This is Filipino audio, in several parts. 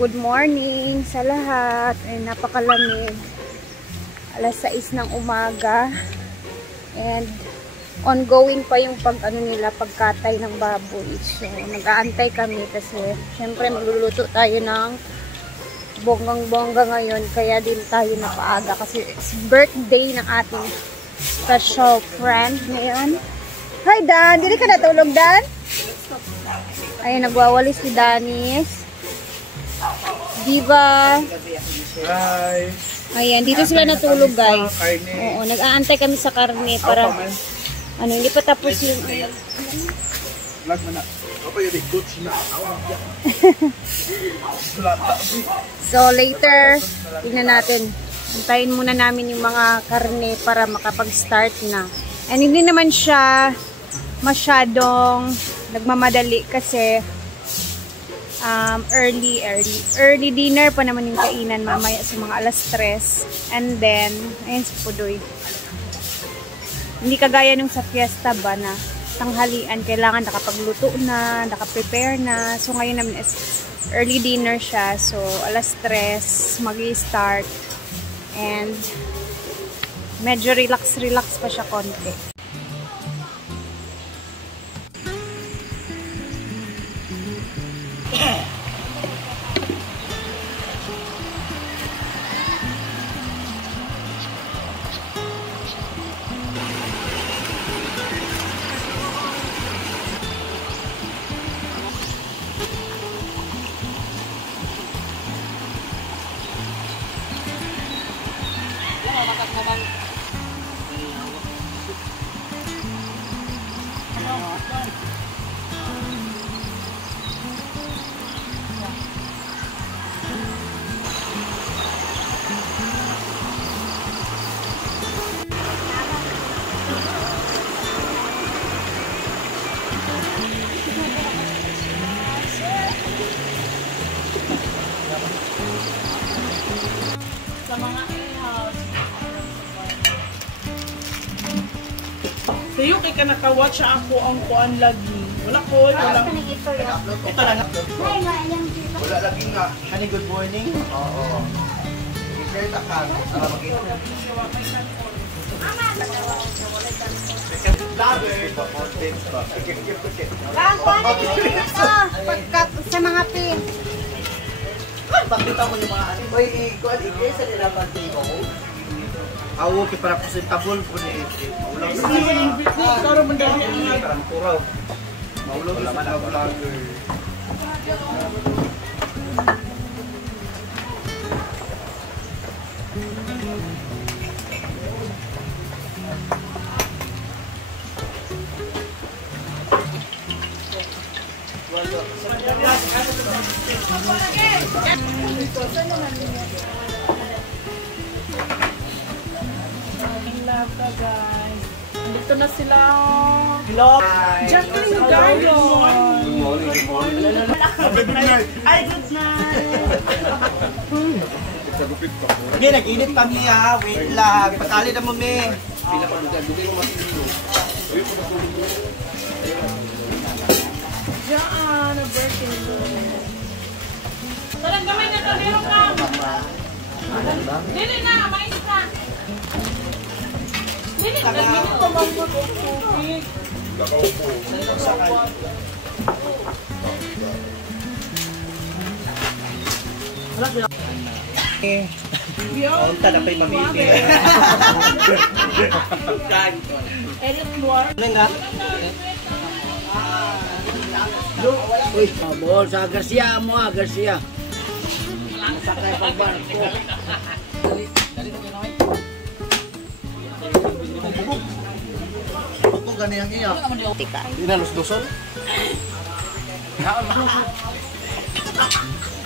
Good morning sa lahat. Ay, napakalamig. Alas 6 ng umaga. And ongoing pa yung pagkatay ng baboy. So, nag-aantay kami kasi syempre magluluto tayo ng bonggang-bongga ngayon. Kaya din tayo napaaga kasi it's birthday ng ating special friend ngayon. Hi Dan! Dili ka natulog, Dan? Ay, nagwawalis si Danis. Diva. Hi. Ayan, dito sila natulog, guys. Oo, nag-aantay kami sa karne para ano, hindi pa tapos yung Vlog mo na. Ako yung coach na. So later, tingnan natin. Antayin muna namin yung mga karne para makapag-start na. And hindi naman siya masyadong nagmamadali kasi early dinner pa naman yung kainan mamaya sa mga alas 3. And then, ayun si Pudoy. Hindi kagaya nung sa fiesta ba na tanghalian, kailangan nakapagluto na, nakaprepare na. So ngayon naman is early dinner siya. So alas 3 mag-i-start. And medyo relax pa siya konti. Sa mga in-house. Sayo kay ka naka-watch ako ang kuan lagi. Wala ko, wala. Ito lang. Wala lagi nga. Honey, good morning. Oo. I-share ta ka. Para makita. Sa mga pin. Pakita mo yung mga ano. Uy, i-guard sa nila pag-table. Awo, para presentable po ni Ete. Maulang sa mga... Karo mandali ang Parang kuraw. Maulang sa mga vlogger. guys. Dito na sila. Hello. Jacqueline Garlo. Good morning. Good morning. Good night. Ay, good night. Hindi, nag-init kami ha. Wait lang. Patali na mo, me. Diyan, a birthday boy. Parang gamay na ito. Meron ka. Dili na, mais na. Dili, nag-init pa manggot o tubig. Punta na pa'y mamili. Edit more. Ano nga? Uy, bol sa Garcia mo Garcia. Sakay pagbarko. Ako ganyan iya. Tika. Inalos-doson.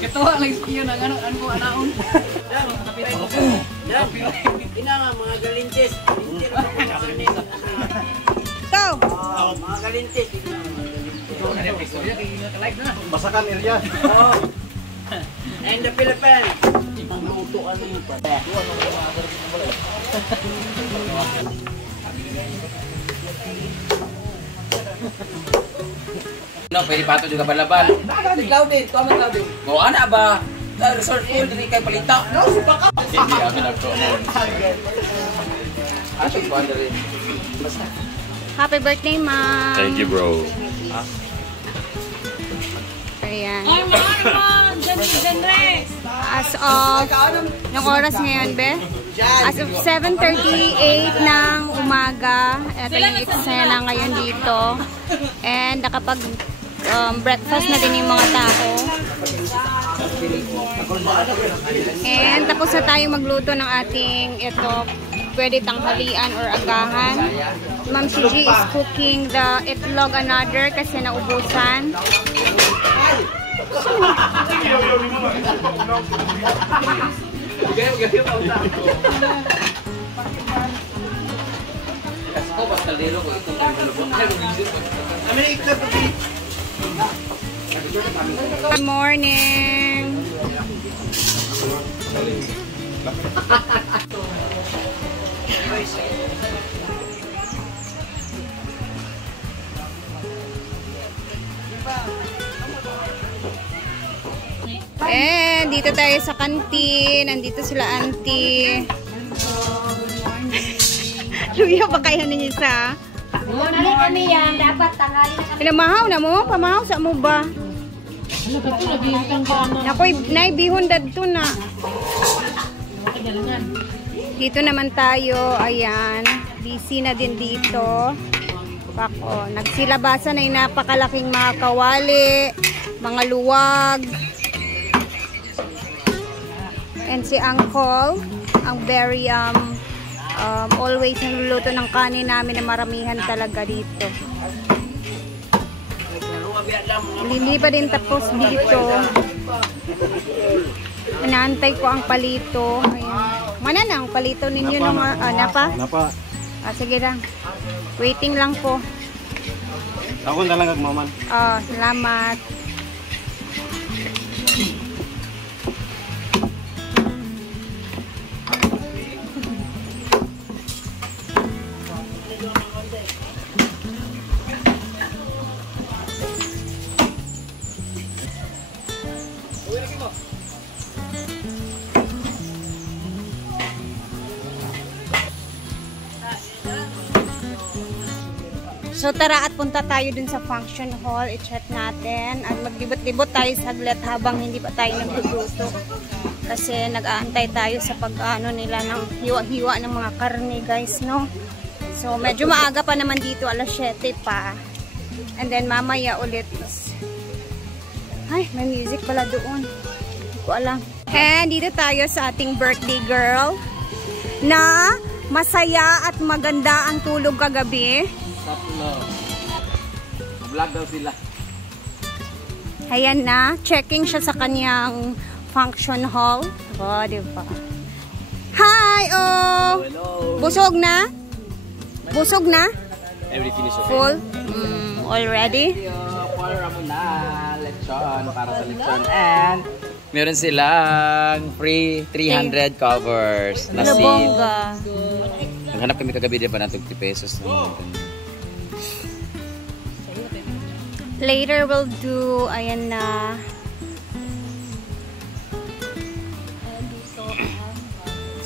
Katuwa lang yun ang ano ko anaon. Ina nga mga galintis. Go! Mga galintis. Masakan area. And the Philippines. Pangluto ano yun pa. No, pwede pato juga balabal. Di Claudine, tama Claudine. Go ana ba? Resort pool diri kay palita. No, si Baka. Hindi amin ako mo. Ato ko andre. Happy birthday, Ma! Thank you, bro. Ayan. As of, yung oras ngayon, be? As of 7:38 ng umaga, ito yung eksena ngayon dito. And nakapag breakfast na din yung mga tao. And tapos na tayo magluto ng ating ito, pwede tanghalian or agahan. Ma'am si G is cooking the itlog another kasi naubusan. Kasi ko basta dilo ko ito balabal. Good morning! Dito tayo sa kantin. Nandito sila auntie. Luya ba kayo ninyo sa? Nalay kami yan, dapat tangali na kami. Pinamahaw na mo? Pamahaw sa mo ba? Nakoy, naibihon dadto na. Dito naman tayo. Ayan. Busy na din dito. Pako. Nagsilabasan na yung napakalaking mga kawali. Mga luwag. And si Uncle, ang very always naluluto ng kanin namin na maramihan talaga dito. Hindi pa din tapos dito. Inaantay ko ang palito. Ayan. Mana na ang palito ninyo nung napa? Napa. Sige lang. Waiting lang po. Ako na lang agmaman. Salamat. So tara at punta tayo dun sa function hall, i-check natin at maglibot-libot tayo saglit habang hindi pa tayo nagluluto. Kasi nag-aantay tayo sa pag-ano nila ng hiwa-hiwa ng mga karne guys, no? So medyo maaga pa naman dito, alas 7 pa. And then mamaya ulit is... Ay, may music pala doon. Hindi ko alam. And dito tayo sa ating birthday girl na masaya at maganda ang tulog kagabi. Vlog daw sila. Ayan na, checking siya sa kanyang function hall. Oh, diba? Hi! Oh! Hello. Busog na? Busog na? Everything is okay. Full? Already? Para mo na lechon para sa lechon and meron silang free 300 covers na seed. Labongga. Naghanap kami kagabi din pa ng 50 pesos. Later we'll do, ayan na.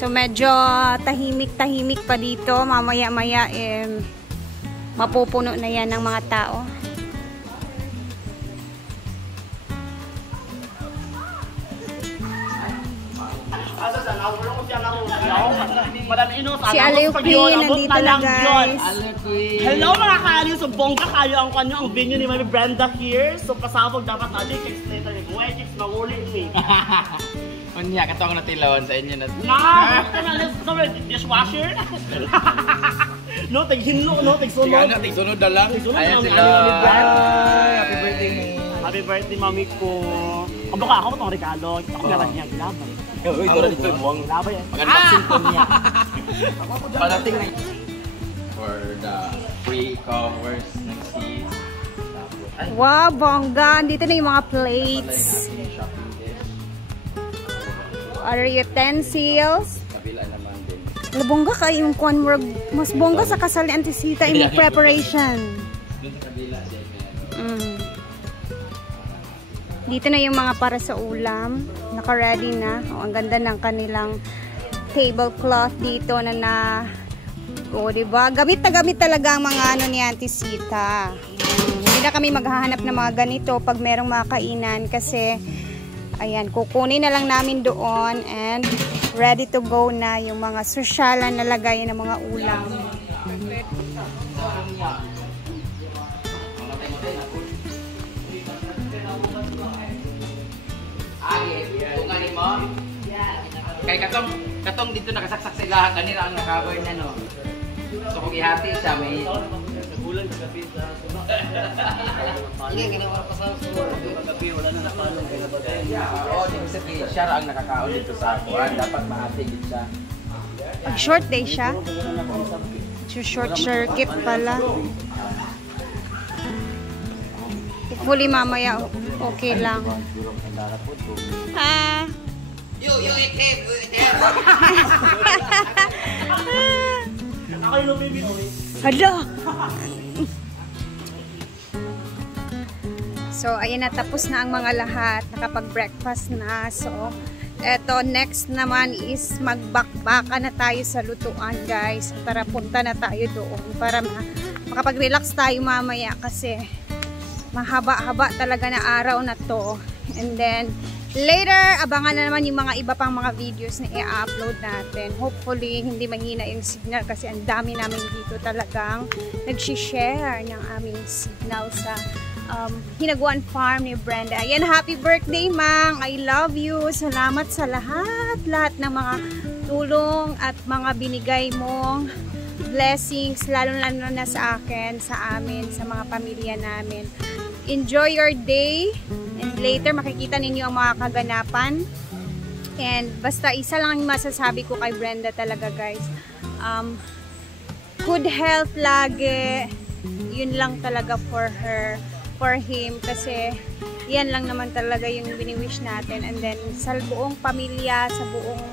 So medyo tahimik-tahimik pa dito. Mamaya-maya mapupuno na yan ng mga tao. Madam Ino, Si Aliw Queen nandito na guys. Hello mga kaaliw! So bongga kayo ang kanyo ang venue ni Mami Brenda here. So pasabog dapat natin chicks later ni Buhay chicks manguli ni. Unya, katong natilawan sa inyo na. Dishwasher? No, tighinlo, no, tigsunod. Sige na, tigsunod na lang. Ayan sila. Happy birthday. Happy birthday, mami ko. Ang baka ako itong regalo. Ako galang niya, gilabay. Uy, doon dito yung buwang. Gilabay yan. Mag-unboxing ko niya. Parating na. For the free covers ng seats. Wow, bongga. Dito na yung mga plates. Other utensils. Kabila naman din. Labongga kayo yung conwork. Mas bongga sa kasal ni Auntie Sita in preparation. Doon sa kabila din. Dito na yung mga para sa ulam. Naka-ready na. Oh, ang ganda ng kanilang tablecloth dito na oh, diba? Gamit na gamit talaga ang mga ano ni Auntie Sita. Hindi na kami maghahanap ng mga ganito pag merong mga kainan kasi ayan, kukunin na lang namin doon and ready to go na yung mga sosyalan na lagayan ng mga ulam. Tunganin mo? Kay katong dito nakasaksak sa ilahan, ganira ang nakaboy na no. So kung ihati siya, may... Nagulan sa gabi sa sunod. Hindi, ginawa pa sa gabi, wala na napalong kaya nabagay. Oo, di sa siya ang nakakaon dito sa kuwan. Dapat mahatigit siya. Pag short day siya, short circuit pala. Hopefully mamaya okay lang. Ah. Yo, itim! Ako yung lumibin, okay? Hala! So, ayan na, tapos na ang mga lahat. Nakapag-breakfast na. So, eto, next naman is magbakbaka na tayo sa lutuan, guys. Tara, punta na tayo doon para makapag-relax tayo mamaya kasi mahaba-haba talaga na araw na to. And then, later, abangan na naman yung mga iba pang mga videos na i-upload natin. Hopefully, hindi mahina yung signal kasi ang dami namin dito talagang nag-share ng aming signal sa Hinaguan Farm ni Brenda. Ayan, happy birthday, Mang! I love you! Salamat sa lahat ng mga tulong at mga binigay mong blessings, lalo na sa akin, sa amin, sa mga pamilya namin. Enjoy your day and later makikita ninyo ang mga kaganapan. And basta isa lang yung masasabi ko kay Brenda talaga, guys. Good health lagi. Yun lang talaga for her, for him, kasi yan lang naman talaga yung bini-wish natin. And then sa buong pamilya, sa buong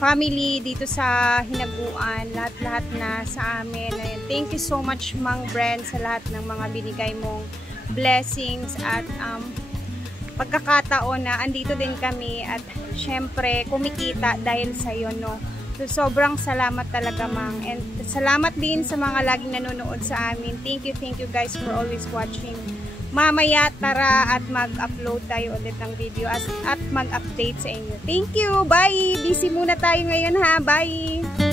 family dito sa Hinaguan, lahat-lahat na sa amin. Thank you so much, Mang Brand, sa lahat ng mga binigay mong blessings at pagkakataon na andito din kami at syempre kumikita dahil sa iyo, no. So sobrang salamat talaga, Mang, and salamat din sa mga laging nanonood sa amin. Thank you guys for always watching. Mamaya tara at mag-upload tayo ulit ng video at mag-update sa inyo. Thank you, bye! Busy muna tayo ngayon, ha, bye!